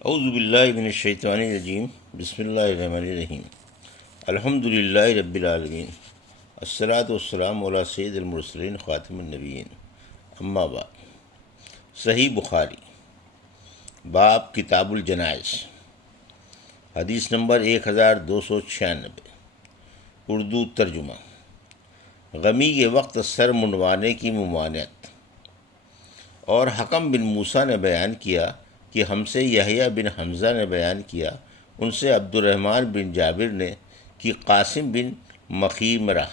اعوذ باللہ من الشیطان الرجیم، بسم اللہ الرحمن الرحیم، الحمد للہ رب العالمین، الصلاۃ والسلام علی سید المرسلین خاتم النبیین، اما بعد۔ صحیح بخاری، باب کتاب الجنائز، حدیث نمبر 1296، اردو ترجمہ۔ غمی کے وقت سر منڈوانے کی ممانعت۔ اور حکم بن موسیٰ نے بیان کیا کہ ہم سے یحییٰ بن حمزہ نے بیان کیا، ان سے عبد الرحمن بن جابر نے کہ قاسم بن مخیمرہ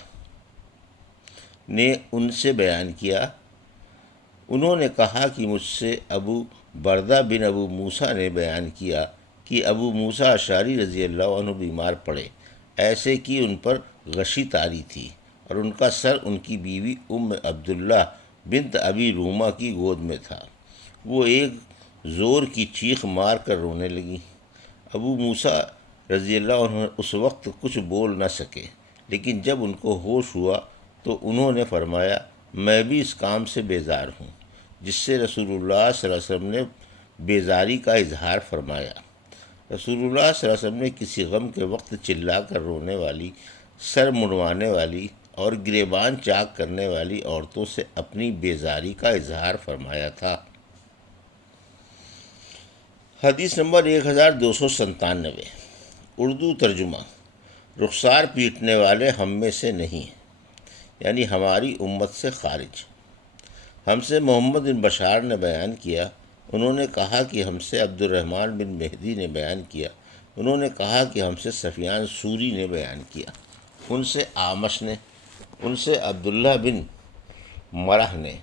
نے ان سے بیان کیا، انہوں نے کہا کہ مجھ سے ابو بردہ بن ابو موسیٰ نے بیان کیا کہ ابو موسیٰ اشعری رضی اللہ عنہ بیمار پڑے، ایسے کہ ان پر غشی طاری تھی اور ان کا سر ان کی بیوی ام عبداللہ بنت ابی رومہ کی گود میں تھا۔ وہ ایک زور کی چیخ مار کر رونے لگیں۔ ابو موسیٰ رضی اللہ عنہ اس وقت کچھ بول نہ سکے، لیکن جب ان کو ہوش ہوا تو انہوں نے فرمایا، میں بھی اس کام سے بیزار ہوں، جس سے رسول اللہ صلی اللہ علیہ وسلم نے بیزاری کا اظہار فرمایا۔ رسول اللہ صلی اللہ علیہ وسلم نے کسی غم کے وقت چلا کر رونے والی، سر منڈوانے والی اور گریبان چاک کرنے والی عورتوں سے اپنی بیزاری کا اظہار فرمایا تھا۔ حدیث نمبر 1297، اردو ترجمہ۔ رخسار پیٹنے والے ہم میں سے نہیں، یعنی ہماری امت سے خارج۔ ہم سے محمد بن بشار نے بیان کیا، انہوں نے کہا کہ ہم سے عبد الرحمن بن مہدی نے بیان کیا، انہوں نے کہا کہ ہم سے سفیان سوری نے بیان کیا، ان سے اعمش نے، ان سے عبداللہ بن مرہ نے،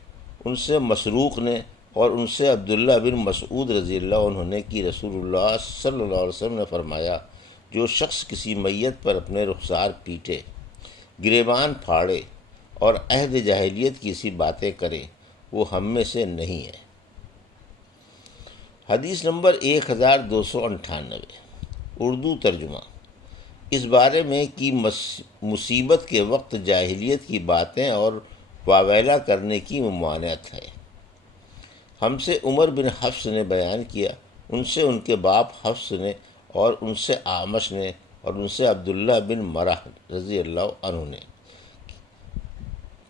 ان سے مسروق نے، اور ان سے عبداللہ بن مسعود رضی اللہ عنہ نے کہ رسول اللہ صلی اللہ علیہ وسلم نے فرمایا، جو شخص کسی میت پر اپنے رخسار پیٹے، گریبان پھاڑے اور عہد جاہلیت کی سی باتیں کرے، وہ ہم میں سے نہیں ہے۔ حدیث نمبر 1298، اردو ترجمہ۔ اس بارے میں کہ مصیبت کے وقت جاہلیت کی باتیں اور واویلا کرنے کی ممانعت ہے۔ ہم سے عمر بن حفص نے بیان کیا، ان سے ان کے باپ حفص نے، اور ان سے اعمش نے، اور ان سے عبداللہ بن مرہ رضی اللہ عنہ نے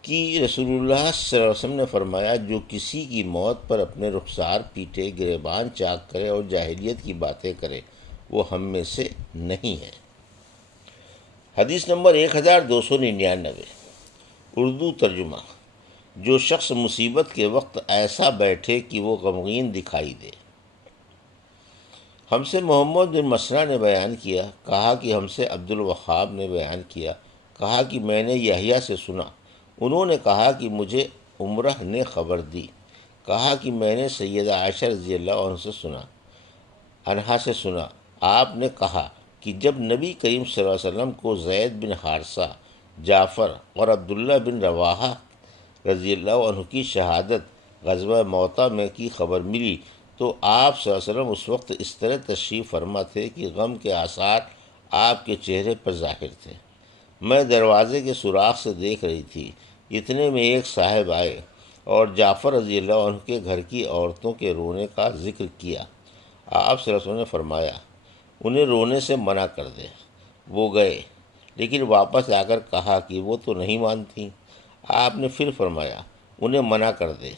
کہ رسول اللہ صلی اللہ علیہ وسلم نے فرمایا، جو کسی کی موت پر اپنے رخسار پیٹے، گریبان چاک کرے اور جاہلیت کی باتیں کرے، وہ ہم میں سے نہیں ہے۔ حدیث نمبر 1299، اردو ترجمہ۔ جو شخص مصیبت کے وقت ایسا بیٹھے کہ وہ غمگین دکھائی دے۔ ہم سے محمد بن مسنہ نے بیان کیا، کہا کہ ہم سے عبد الوہاب نے بیان کیا، کہا کہ میں نے یحییٰ سے سنا، انہوں نے کہا کہ مجھے عمرہ نے خبر دی، کہا کہ میں نے سیدہ عائشہ رضی اللہ عنہا سے سنا، آپ نے کہا کہ جب نبی کریم صلی اللہ علیہ وسلم کو زید بن حارثہ، جعفر اور عبداللہ بن رواحہ رضی اللہ عنہ کی شہادت غزوہ موطا میں کی خبر ملی تو آپ صلی اللہ علیہ وسلم اس وقت اس طرح تشریف فرما تھے کہ غم کے آثار آپ کے چہرے پر ظاہر تھے۔ میں دروازے کے سوراخ سے دیکھ رہی تھی، اتنے میں ایک صاحب آئے اور جعفر رضی اللہ عنہ کے گھر کی عورتوں کے رونے کا ذکر کیا۔ آپ صلی اللہ علیہ وسلم نے فرمایا، انہیں رونے سے منع کر دے۔ وہ گئے، لیکن واپس آ کر کہا کہ وہ تو نہیں مانتیں۔ آپ نے پھر فرمایا، انہیں منع کر دے۔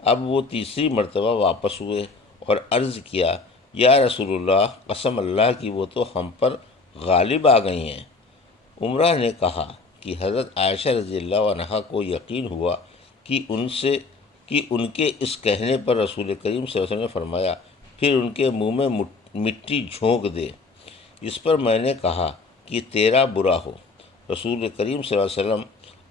اب وہ تیسری مرتبہ واپس ہوئے اور عرض کیا، یا رسول اللہ، قسم اللہ کی وہ تو ہم پر غالب آ گئی ہیں۔ عمرہ نے کہا کہ حضرت عائشہ رضی اللہ عنہا کو یقین ہوا کہ ان کے اس کہنے پر رسول کریم صلی اللہ علیہ وسلم نے فرمایا، پھر ان کے منہ میں مٹی جھونک دے۔ اس پر میں نے کہا کہ تیرا برا ہو، رسول کریم صلی اللہ علیہ وسلم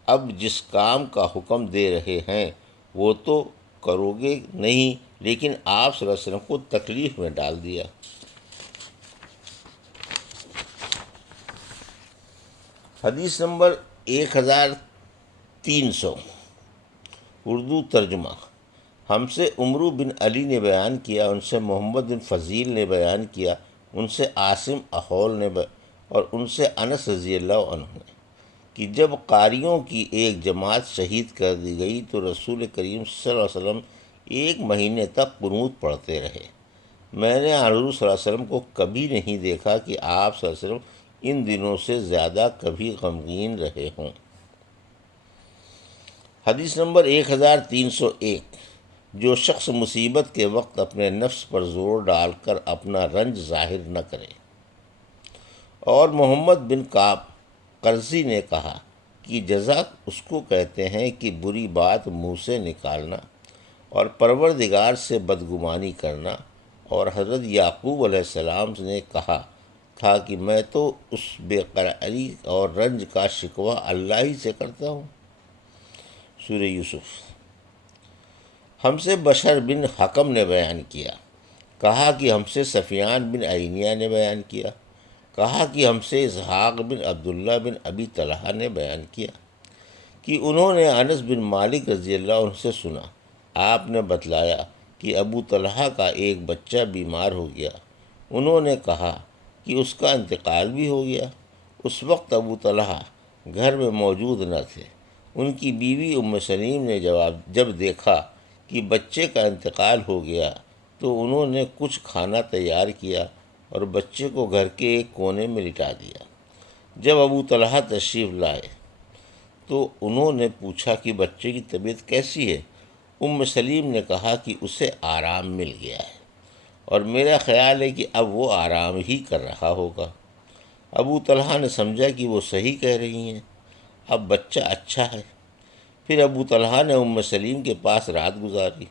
اب جس کام کا حکم دے رہے ہیں وہ تو کرو گے نہیں، لیکن آپ صلی اللہ علیہ وسلم کو تکلیف میں ڈال دیا۔ حدیث نمبر 1300، اردو ترجمہ۔ ہم سے عمرو بن علی نے بیان کیا، ان سے محمد بن فضیل نے بیان کیا، ان سے عاصم احول نے اور ان سے انس رضی اللہ عنہ نے کہ جب قاریوں کی ایک جماعت شہید کر دی گئی تو رسول کریم صلی اللہ علیہ وسلم 1 مہینے تک قنوت پڑھتے رہے۔ میں نے حضور صلی اللہ علیہ وسلم کو کبھی نہیں دیکھا کہ آپ صلی اللہ علیہ وسلم ان دنوں سے زیادہ کبھی غمگین رہے ہوں۔ حدیث نمبر 1301۔ جو شخص مصیبت کے وقت اپنے نفس پر زور ڈال کر اپنا رنج ظاہر نہ کرے۔ اور محمد بن کعب قرظی نے کہا کہ جزا اس کو کہتے ہیں کہ بری بات منہ سے نکالنا اور پروردگار سے بدگمانی کرنا۔ اور حضرت یعقوب علیہ السلام نے کہا تھا کہ میں تو اس بے قراری اور رنج کا شکوہ اللہ ہی سے کرتا ہوں۔ سورہ یوسف۔ ہم سے بشر بن حکم نے بیان کیا، کہا کہ ہم سے سفیان بن عینیہ نے بیان کیا، کہا کہ ہم سے اسحاق بن عبداللہ بن ابی طلحہ نے بیان کیا کہ انہوں نے انس بن مالک رضی اللہ عنہ سے سنا، آپ نے بتلایا کہ ابو طلحہ کا ایک بچہ بیمار ہو گیا۔ انہوں نے کہا کہ اس کا انتقال بھی ہو گیا۔ اس وقت ابو طلحہ گھر میں موجود نہ تھے۔ ان کی بیوی ام سلیم نے جب دیکھا کہ بچے کا انتقال ہو گیا تو انہوں نے کچھ کھانا تیار کیا اور بچے کو گھر کے ایک کونے میں لٹا دیا۔ جب ابو طلحہ تشریف لائے تو انہوں نے پوچھا کہ بچے کی طبیعت کیسی ہے؟ ام سلیم نے کہا کہ اسے آرام مل گیا ہے اور میرا خیال ہے کہ اب وہ آرام ہی کر رہا ہوگا۔ ابو طلحہ نے سمجھا کہ وہ صحیح کہہ رہی ہیں، اب بچہ اچھا ہے۔ پھر ابو طلحہ نے ام سلیم کے پاس رات گزاری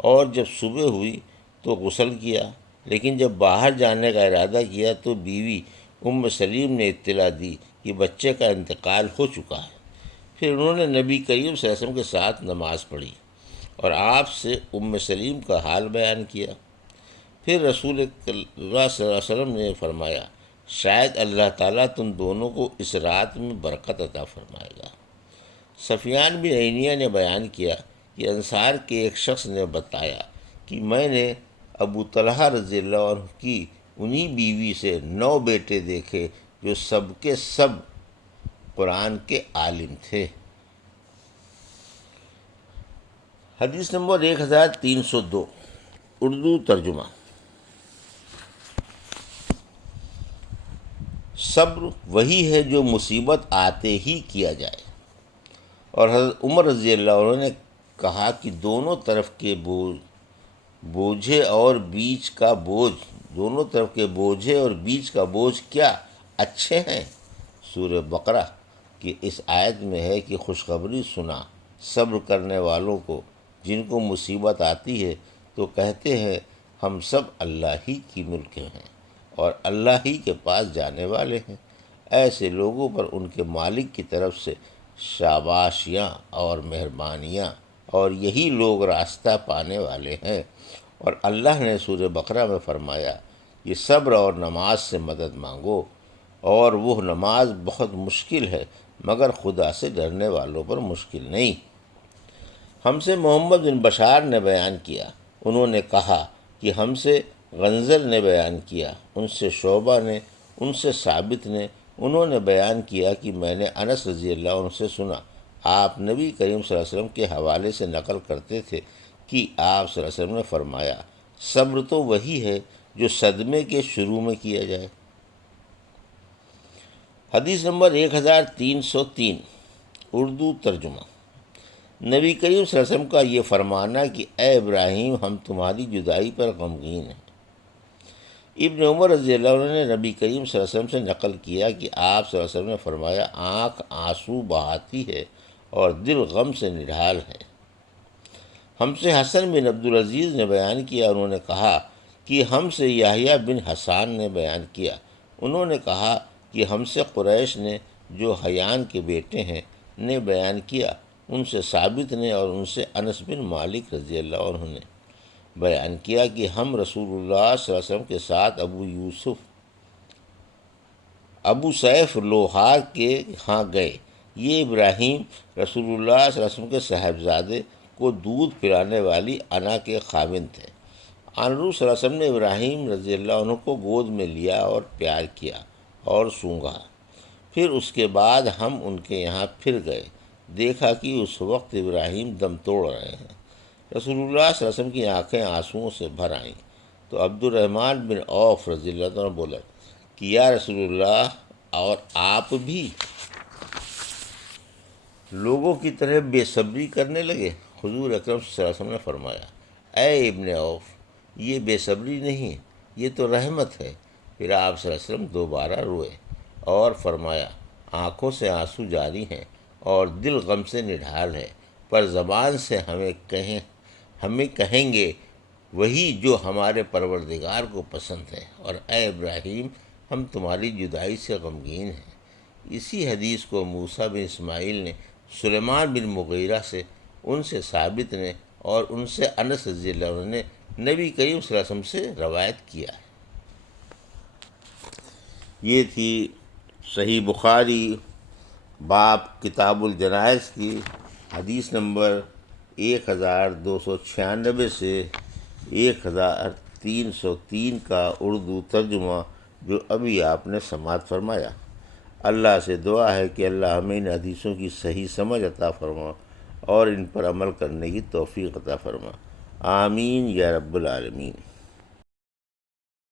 اور جب صبح ہوئی تو غسل کیا، لیکن جب باہر جانے کا ارادہ کیا تو بیوی ام سلیم نے اطلاع دی کہ بچے کا انتقال ہو چکا ہے۔ پھر انہوں نے نبی کریم صلی اللہ علیہ وسلم کے ساتھ نماز پڑھی اور آپ سے ام سلیم کا حال بیان کیا۔ پھر رسول اللہ صلی اللہ علیہ وسلم نے فرمایا، شاید اللہ تعالیٰ تم دونوں کو اس رات میں برکت عطا فرمائے گا۔ سفیان بن عینیہ نے بیان کیا کہ انصار کے ایک شخص نے بتایا کہ میں نے ابو طلحہ رضی اللہ عنہ کی انہی بیوی سے 9 بیٹے دیکھے جو سب کے سب قرآن کے عالم تھے۔ حدیث نمبر 1302۔ اردو ترجمہ۔ صبر وہی ہے جو مصیبت آتے ہی کیا جائے۔ اور حضرت عمر رضی اللہ عنہ نے کہا کہ دونوں طرف کے بوجھے اور بیچ کا بوجھ کیا اچھے ہیں۔ سورہ بقرہ کی اس آیت میں ہے کہ خوشخبری سنا صبر کرنے والوں کو، جن کو مصیبت آتی ہے تو کہتے ہیں ہم سب اللہ ہی کی ملک ہیں اور اللہ ہی کے پاس جانے والے ہیں۔ ایسے لوگوں پر ان کے مالک کی طرف سے شاباشیاں اور مہربانیاں، اور یہی لوگ راستہ پانے والے ہیں۔ اور اللہ نے سورہ بقرہ میں فرمایا، یہ صبر اور نماز سے مدد مانگو، اور وہ نماز بہت مشکل ہے مگر خدا سے ڈرنے والوں پر مشکل نہیں۔ ہم سے محمد بن بشار نے بیان کیا، انہوں نے کہا کہ ہم سے غنزل نے بیان کیا، ان سے شعبہ نے، ان سے ثابت نے، انہوں نے بیان کیا کہ میں نے انس رضی اللہ عنہ سے سنا، آپ نبی کریم صلی اللہ علیہ وسلم کے حوالے سے نقل کرتے تھے کہ آپ صلی اللہ علیہ وسلم نے فرمایا، صبر تو وہی ہے جو صدمے کے شروع میں کیا جائے۔ حدیث نمبر 1303۔ اردو ترجمہ۔ نبی کریم صلی اللہ علیہ وسلم کا یہ فرمانا کہ اے ابراہیم ہم تمہاری جدائی پر غمگین ہیں۔ ابن عمر رضی اللہ عنہ نے نبی کریم صلی اللہ علیہ وسلم سے نقل کیا کہ آپ صلی اللہ علیہ وسلم نے فرمایا، آنکھ آنسو بہاتی ہے اور دل غم سے نڈھال ہے۔ ہم سے حسن بن عبدالعزیز نے بیان کیا، انہوں نے کہا کہ ہم سے یحییٰ بن حسان نے بیان کیا، انہوں نے کہا کہ ہم سے قریش نے جو حیان کے بیٹے ہیں نے بیان کیا، ان سے ثابت نے، اور ان سے انس بن مالک رضی اللہ عنہ نے بیان کیا کہ ہم رسول اللہ صلی اللہ علیہ وسلم کے ساتھ ابو سیف لوہار کے ہاں گئے۔ یہ ابراہیم رسول اللہ صلی اللہ علیہ وسلم کے صاحبزادے کو دودھ پلانے والی انا کے خاوند تھے۔ حضور صلی اللہ علیہ وسلم نے ابراہیم رضی اللہ عنہ کو گود میں لیا اور پیار کیا اور سونگھا۔ پھر اس کے بعد ہم ان کے یہاں پھر گئے، دیکھا کہ اس وقت ابراہیم دم توڑ رہے ہیں۔ رسول اللہ صلی اللہ علیہ وسلم کی آنکھیں آنسوؤں سے بھر آئیں تو عبد الرحمن بن عوف رضی اللہ عنہ بولا کہ یا رسول اللہ، اور آپ بھی لوگوں کی طرح بے صبری کرنے لگے؟ حضور اکرم صلی اللہ علیہ وسلم نے فرمایا، اے ابن عوف، یہ بے صبری نہیں، یہ تو رحمت ہے۔ پھر آپ صلی اللہ علیہ وسلم دوبارہ روئے اور فرمایا، آنکھوں سے آنسو جاری ہیں اور دل غم سے نڈھال ہے، پر زبان سے ہمیں کہیں گے وہی جو ہمارے پروردگار کو پسند ہے، اور اے ابراہیم، ہم تمہاری جدائی سے غمگین ہیں۔ اسی حدیث کو موسیٰ بن اسماعیل نے سلیمان بن مغیرہ سے، ان سے ثابت نے، اور ان سے انس رضی اللہ عنہ نے نبی کریم صلی اللہ علیہ وسلم سے روایت کیا ہے۔ یہ تھی صحیح بخاری باب کتاب الجنائز کی حدیث نمبر 1296 سے 1303 کا اردو ترجمہ، جو ابھی آپ نے سماعت فرمایا۔ اللہ سے دعا ہے کہ اللہ ہمیں ان حدیثوں کی صحیح سمجھ عطا فرما اور ان پر عمل کرنے کی توفیق عطا فرما، آمین یا رب العالمین۔